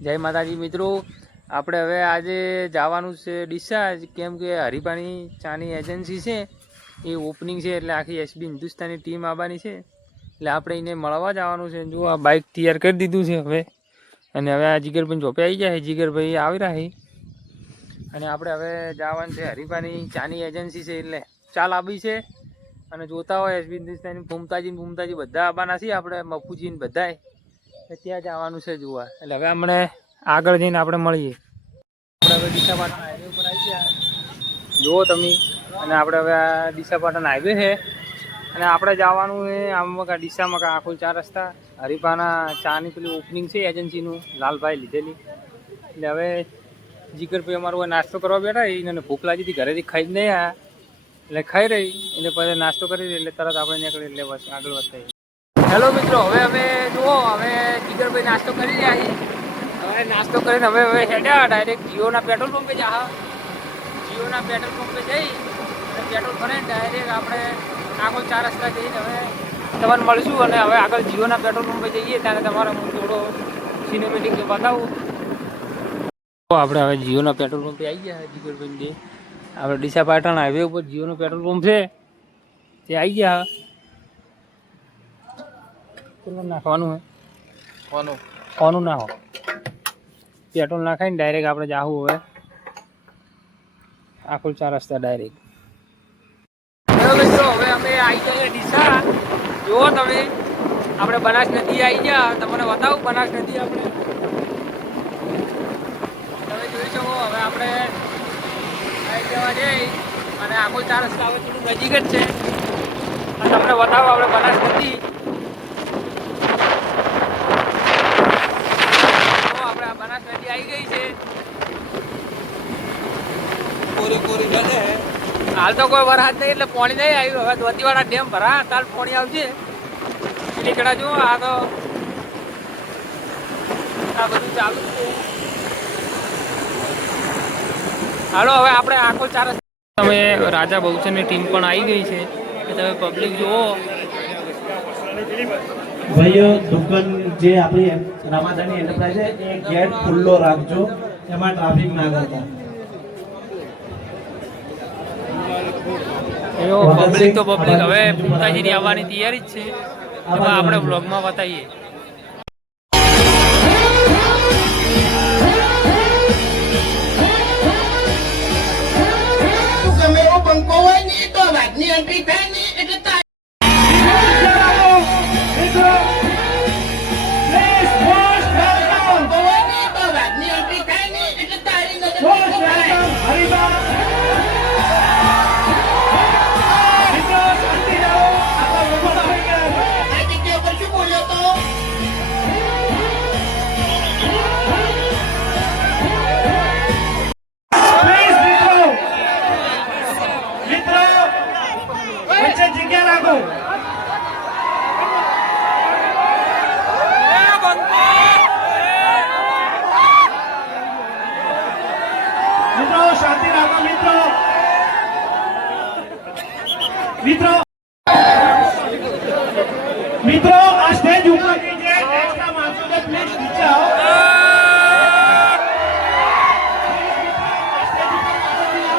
જય માતાજી મિત્રો, આપણે હવે આજે જવાનું છે ડિસ્ચાર્જ, કેમ કે હરિપાણી ચાની એજન્સી છે એ ઓપનિંગ છે, એટલે આખી એસબી હિન્દુસ્તાની ટીમ આવવાની છે, એટલે આપણે એને મળવા જવાનું છે. જો આ બાઇક તૈયાર કરી દીધું છે હવે, અને હવે આ જીગરભાઈ જોપે આવી જાય, જીગરભાઈ આવી રહ્યા, અને આપણે હવે જવાનું છે હરિપાણી ચાની એજન્સી છે, એટલે ચાલ આવી છે. અને જોતા હોય એસબી હિન્દુસ્તાની ભૂમતાજી બધા આવવાના છીએ, આપણે મફુજી ને બધાય ત્યાં જવાનું છે જોવા. એટલે હવે હમણે આગળ જઈને આપણે મળીએ. આપણે હવે ડીસાપાટણ હાઈવે ઉપર આવી ગયા જુઓ તમે, અને આપણે હવે આ ડીસાપાટણ હાઈવે છે, અને આપણે જવાનું એ આમ ડીસામાં આખું 4 રસ્તા હરિપાના ચાની પેલી ઓપનિંગ છે એજન્સીનું, લાલભાઈ લીધેલી. એટલે હવે જીગરભાઈ અમારું નાસ્તો કરવા બેઠા, એને ભૂખ લાગી હતી, ઘરેથી ખાઈ જ નહીં આવ્યા, એટલે ખાઈ રહી એટલે પછી નાસ્તો કરી એટલે તરત આપણે નીકળી, એટલે બસ આગળ વધતા. હેલો મિત્રો, હવે અમે જુઓ, હવે જીગરભાઈ નાસ્તો કરી રહ્યા છીએ. હવે નાસ્તો કરીને હવે હેડ્યા ડાયરેક્ટ જીઓના પેટ્રોલ પંપે જા. જીઓના પેટ્રોલ પંપે જઈ અને પેટ્રોલ ભરાઈને ડાયરેક્ટ આપણે આગળ 4 રસ્તા જઈને હવે તમને મળીશું. અને હવે આગળ જીઓના પેટ્રોલ પંપે જઈએ ત્યારે તમારે હું થોડો સિનેમેટિક બતાવું. આપણે હવે જીઓના પેટ્રોલ પંપે આવી ગયા જીગરભાઈ, આપણે ડીસાપાટણ હાઈવે ઉપર જીઓનો પેટ્રોલ પંપ છે તે આવી ગયા. નાખવાનું હે કોનું ના હો પેટ્રોલ નાખાય ને ડાયરેક્ટ આપણે જાવું હવે આખું 4 રસ્તા ડાયરેક્ટ. મિત્રો હવે અમે આવી ગયા ડીસા. જુઓ તમે, આપણે બનાસ નદી આવી ગયા, તમને બતાવું બનાસ નદી. આપણે તમે જોઈ શકો, હવે આપણે આવી જવા જઈ અને આખું 4 રસ્તા હવે થોડું નજીક જ છે, અને તમને બતાવો આપણે બનાસ નદી. આવી ગઈ છે, હાલ તો કોઈ વરસાદ નહીં એટલે પાણી નહીં આવ્યું. હવે ધોતીવાડા ડેમ ભરા તાલ પાણી આવશે. નીકળા જો આ તો આ બધું ચાલુ છે. હાલો હવે આપણે આખો 4 રસ્તા. તમે રાજા બહુચરની ટીમ પણ આવી ગઈ છે, તમે પબ્લિક જુઓ. ભાઈઓ, દુકાન જે આપણી રામાધાની એન્ટરપ્રાઇઝ છે એ ગેટ ખુલ્લો રાખજો, એમાં ટ્રાફિક ના કરતા. પબ્લિક તો પબ્લિક હવે ભૂમતાજીની આવવાની તૈયારી જ છે, એમાં આપણે બ્લોગમાં બતાવીએ. બંકો હોય ને તો વાઘની એન્ટ્રી થાય ને એટલે મિત્રો આ સ્ટેજ ઉપર જે એક્સ્ટ્રા માણસો છે પ્લીઝ નીચે આવો.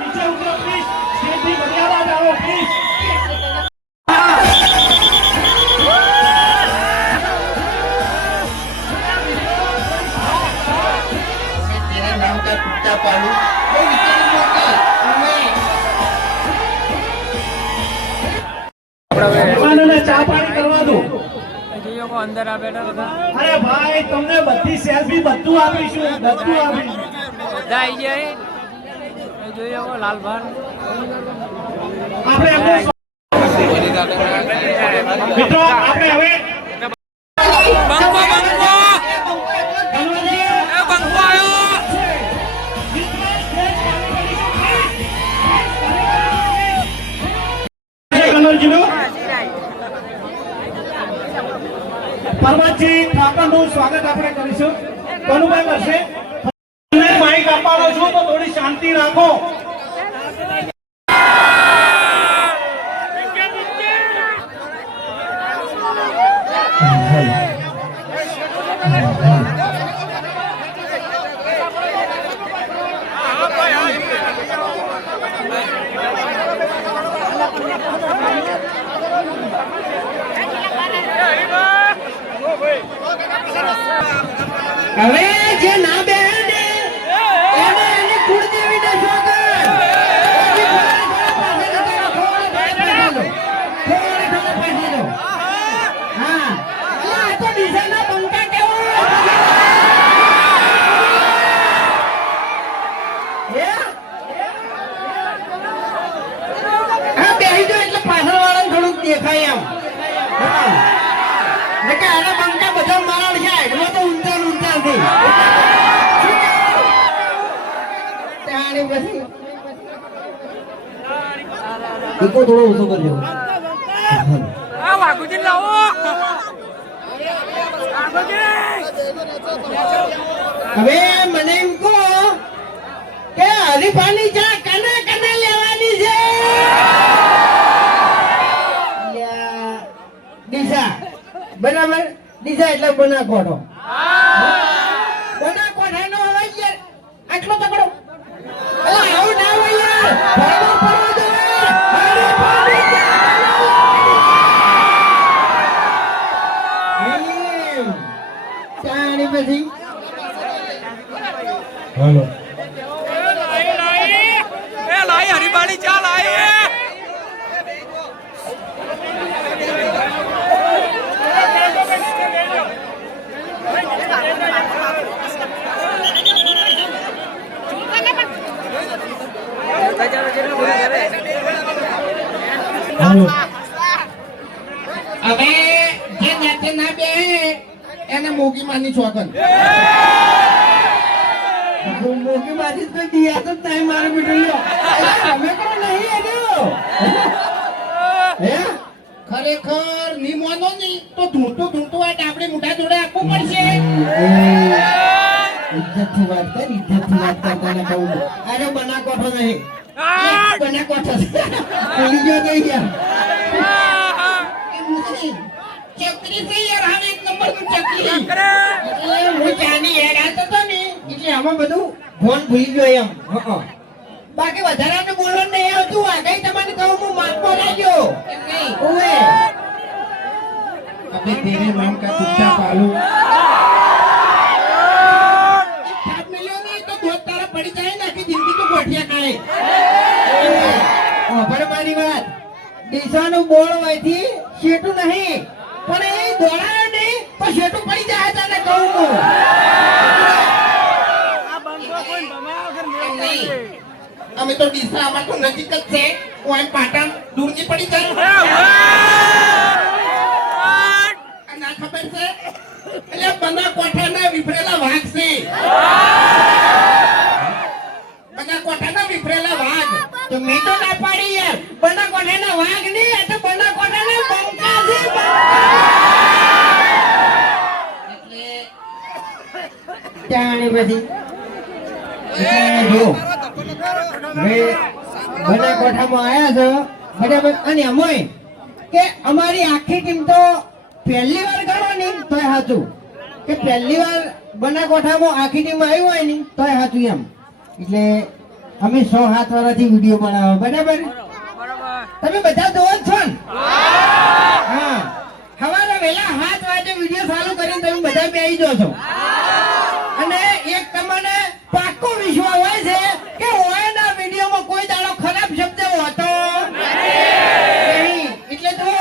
નીચે ઉતરો પ્લીઝ, સ્ટેજ થી બધાવા જાઓ પ્લીઝ. તેરા નામ કા કુત્તા પાલુ वो विचार ચા પાણી કરવા દો. અંદર આ બેઠા બધા. અરે ભાઈ, તમને બધી સેલ્ફી બધું આપીશું, બધું આપીશું. બધા આવી જાય. જોઈ શકો લાલભાન. આપણે મિત્રો આપણે હવે બંકો બંકો બંકો આવ્યો. પરમતજી ઠાકરનું સ્વાગત આપણે કરીશું. કનુભાઈ કરશે. માઇક આપવાનો છું તો થોડી શાંતિ રાખો. હવે જે ના બેહે ને એને એની કુળદેવીને શોધે. હા, આ તો ડીસાના બંકા કહેવાય. હા, બેહી જાઓ એટલે પાછળવાળાને થોડુંક દેખાય એમ. હા. એટલે આના બંકા બધા મારણ છે, એમાં તો ઊંચા ને ઊંચા છે. તાણી પછી એકો થોડો ઓછો કરજો. હવે મને એમ કહો કે હરીફાની ચા કના કના લેવાની છે? લ્યા, ડીસા. બરાબર, ડીસા એટલે બનાસકાંઠો. બનાસકાંઠાનો અવાજ યાર આટલો તકડો. અલા, આવું ના હોય યાર. ફરવા ફરવા દો. હરીફાની ચા એમ. તાણી પછી હાલો હાલો હવે જે નાચે ના બે એને મોગી માની છોકન. મોગી માની તો દિયા તો નહીં મારે બેટો લ્યો. અમે તો નહીં એનો. હે ખરેખર ની મોનો ની તો ધૂંટું આ ડાબડી મોઢા જોડે આપવું પડશે. ઇજ્જતથી વાત કરતા કહું. અરે બનાસકાંઠો નહીં, બનાસકાંઠો ભૂલી ગયો તો યાર. ચકરી છે યાર, હાલ એક નંબરનું ચકરી. એટલે હું ચાની હેડ આતો તો ને એટલે આમાં બધું ફોન ભૂલી ગયો એમ. બાકી વધારે આપણે બોલવાનું નહીં આવતું. આગળ તમારે કહું હું માપો લાગ્યો એમ નહીં. ઓએ અબે તેરે નામ કા કુત્તા પાલું. સાથ મિલ્યો નહીં તો દોત તારા પડી જાય ને આખી જિંદગી તો ગોઠિયા ખાય. પણ મારી વાત, ડીસાનું બોળ હોયથી શેઠું નહીં, પણ એ દોડાયો નહીં પણ શેઠું પડી જાય તને કહું હું. અમે તો ડીસા અમાર તો નજીક જ છે. ઓય પાટણ દૂર ની પડી જાય. ના ખબર છે એટલે બનાસકાંઠાના વિફરેલા વાઘ છે. બનાસકાંઠાના વિફરેલા વાઘ તો મેં તો ના પાડી યાર. બનાસકાંઠાના વાઘ નહીં, આ તો બનાસકાંઠાના બંકા છે. એટલે ત્યાં બધી જો હવે બનાસકાંઠામાં આયા છો બરાબર. અને અમોય કે અમારી આખી ટીમ તો પહેલી વાર ગણો ને તોય સાચું કે પહેલી વાર બનાસકાંઠામાં આખી ટીમ આવી હોય ને તોય સાચું એમ. એટલે અમે 6-7 વર્ષથી વિડીયો બનાવો બરાબર. તમે બધા જોવો જ છો ને? હા, સવારે વહેલા 7 વાગે વિડીયો ચાલુ કરીને તમે બધા બેસી જાઓ છો. અને એક તમને પાક્કો વિશ્વાસ હોય છે કે ઓયના વિડીયોમાં કોઈ દાડો ખરાબ શબ્દ હોતો નહીં. એટલે જો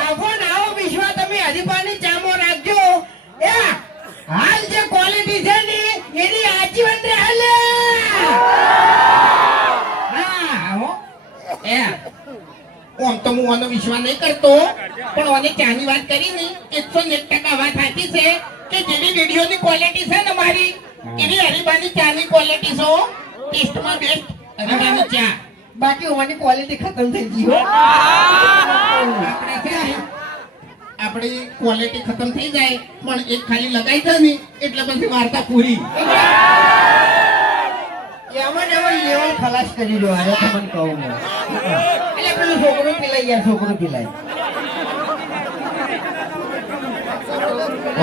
આવો ને આવો વિશ્વાસ તમે હરીફાની ચામો રાખજો. એ હાલ જે ક્વોલિટી છે ને એની આજીવન રહે. હા હો એ આમ તો હું આનો વિશ્વાસ નહીં કરતો, પણ આને ચાની વાત કરી ને 101% વાત સાચી છે કે જેવી વિડીયોની ક્વોલિટી છે ને મારી એવી હરીફાની ચાની ક્વોલિટી છે. ટેસ્ટમાં બેસ્ટ હરીફાની ચા. બાકી ઓની ક્વોલિટી ખતમ થઈ ગઈ હો. આપણી ક્વોલિટી ખતમ થઈ જાય પણ એક ખાલી લગાઈ દે ને એટલે પછી વાર્તા પૂરી. એમાં લેવલ ખલાસ કરી દો. હવે તમને કહું એટલે પેલું છોકરું પીલાય યાર, છોકરું પીલાય.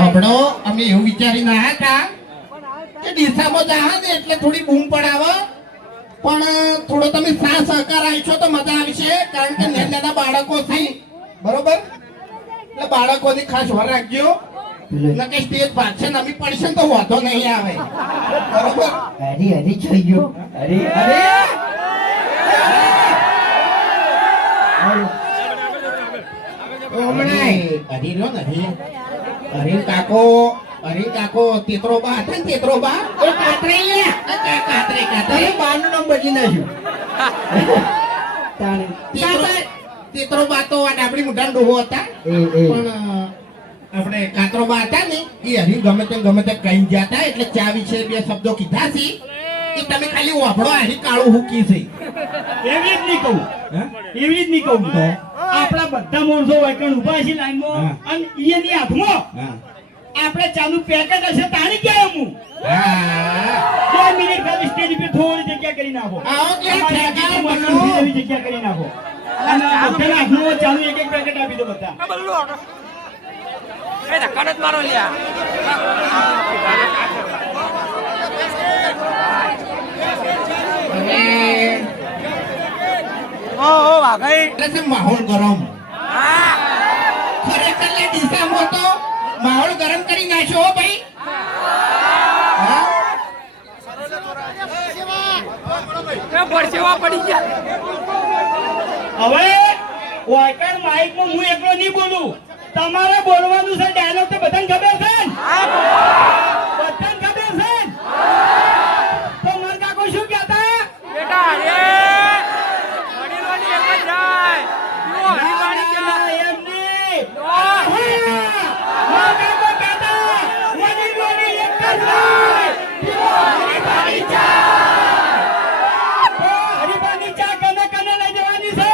આપણો અમે એવું વિચારી ના હતા કે ડીસામાં જા ને એટલે થોડી બૂમ પડાવો, પણ થોડો તમે સાથ સહકાર આપશો તો મજા આવશે. કારણ કે નાના બાળકો છે બરોબર, એટલે બાળકોની ખાસ વાર રાખજો. પેલો કે સ્ટેજ ભાગશે ને અમે પડશે ને તો વાંધો નહીં આવે બરોબર હરી હરી થઈ ગયો હરી અરે હમણાં હરી રહ્યો ને હરી કાકો તેતરો બા હતા ને તેતરો બા એ કાતરે કાતરે બારનું નામ બદલી નાખ્યું તાણે તેતરો બા તો આ ડાબડી મુઢાનો ડોહો હતા પણ આપણે કાતરો બા હતા ને એ હરી ગમે તે કઈ ગયા હતા એટલે ચા વિશે બે શબ્દો કીધા છે એ તમે ખાલી વાપરો હરી કાળું હુકી છે એવી જ નહીં કહું એવી જ નહીં કહું આપણા બધા માણસો વાયકણ ઉભા છે લાઈનમાં અને એની હાથમાં આપણે ચાલુ પેકેટ હશે તાણી ગયા હું હા 2 મિનિટ ખાલી સ્ટેજ પર થોડી જગ્યા કરી નાખો આવો કે તમારી ઠેકાણ આખી બદલો. એવી જગ્યા કરી નાખો અને બધાના હાથમાં ચાલુ એક પેકેટ આપી દો બધા એ ધક્કા જ મારો લ્યા એટલે છે માહોલ ગરમ ખરેખર લે દિશામાં તો માહોલ ગરમ કરી નાખ્યો હો ભાઈ હા? પરસેવા પડી ગયા હવે વાયકણ માઇકમાં હું એકલો નહીં બોલું તમારે બોલવાનું છે ડાયલોગ તો બધાને ખબર છે ને? બધાને ખબર છે ને? તો મર કાકો શું કહેતા બેટા અરે વડીલોની એક જ જાય જુઓ હરીવાણી ના, એમ નહીં. મર કાકો કહેતા વડીલોની એક જ જાય. જુઓ હરીફાની ચા. તો હરીફાની ચા કને કને લઈ જવાની છે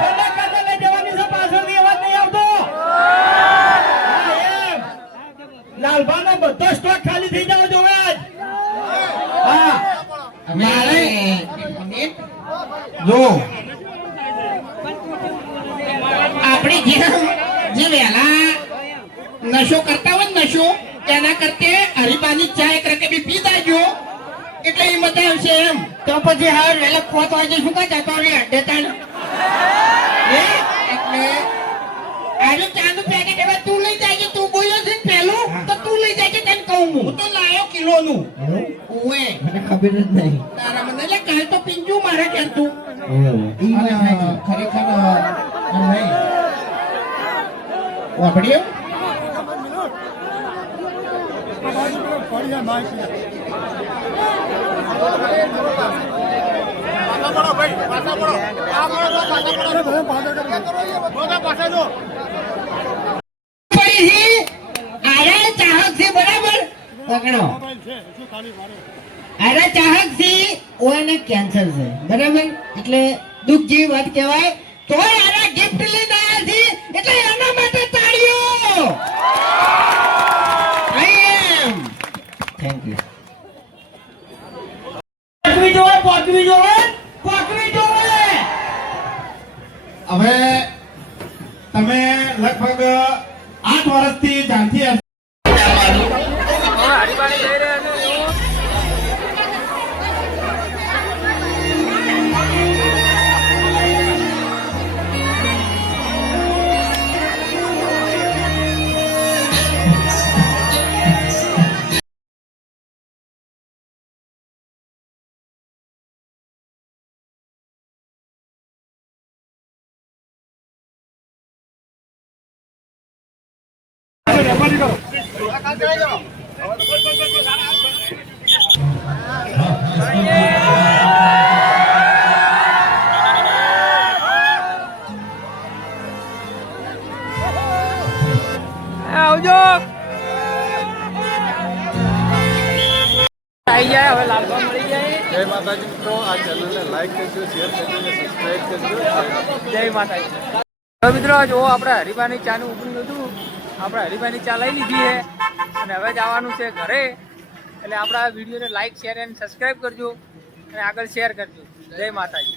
કને કને લઈ જવાની છે પાછળથી અવાજ નહીં આવતો હા, એમ. લાલભાનો બધો સ્ટોક ખાલી થઈ જવો જોવે જ. હા મારે જો આપણે જે વહેલા નશો કરતા હોય ને નશો એના કરતે હરીબાની ચા એક રકેબી પી દાજો એટલે એ મજા આવશે એમ તો પછી હા વહેલા 5 વાગે શું કા જતો રે અડ્ડે તાણ એટલે આજે ચાનું પેકેટ હવે તું લઈ જાય તું બોલ્યો છે ને પહેલું તો તું લઈ જાય તને કહું હું હું તો લાયો કિલોનું ઓએ મને ખબર જ નહીં તારા મને એટલે કાલ તો પીંજુ મારે કે તું ખરેખર નહીં વાપડ્યો પડી આરા ચાહક છે બરાબર પકડો આરા ચાહક છે ઓને કેન્સર છે બરાબર એટલે દુઃખ જેવી વાત કહેવાય તો આરા ગિફ્ટ લઈને આવ્યા છે એટલે એના માટે તાળીઓ થેન્ક યુ પોકવી જોવે હવે તમે લગભગ 8 વર્ષથી જાણથી હવે હરીવાણી જઈ રહ્યા છે એવું આવજો આવી જાય હવે લાલબા મળી જાય જય માતાજી મિત્રો આ ચેનલને લાઈક કરજો શેર કરજો અને સબસ્ક્રાઇબ કરજો જય માતાજી હવે મિત્રો જો આપણે હરીબાની ચાનું ઓપનિંગ હતું આપણે હરીબાની ચા લઈ લીધી છે અને હવે જવાનું છે ઘરે એટલે આપણા વિડીયોને લાઈક શેર અને સબસ્ક્રાઈબ કરજો અને આગળ શેર કરજો જય માતાજી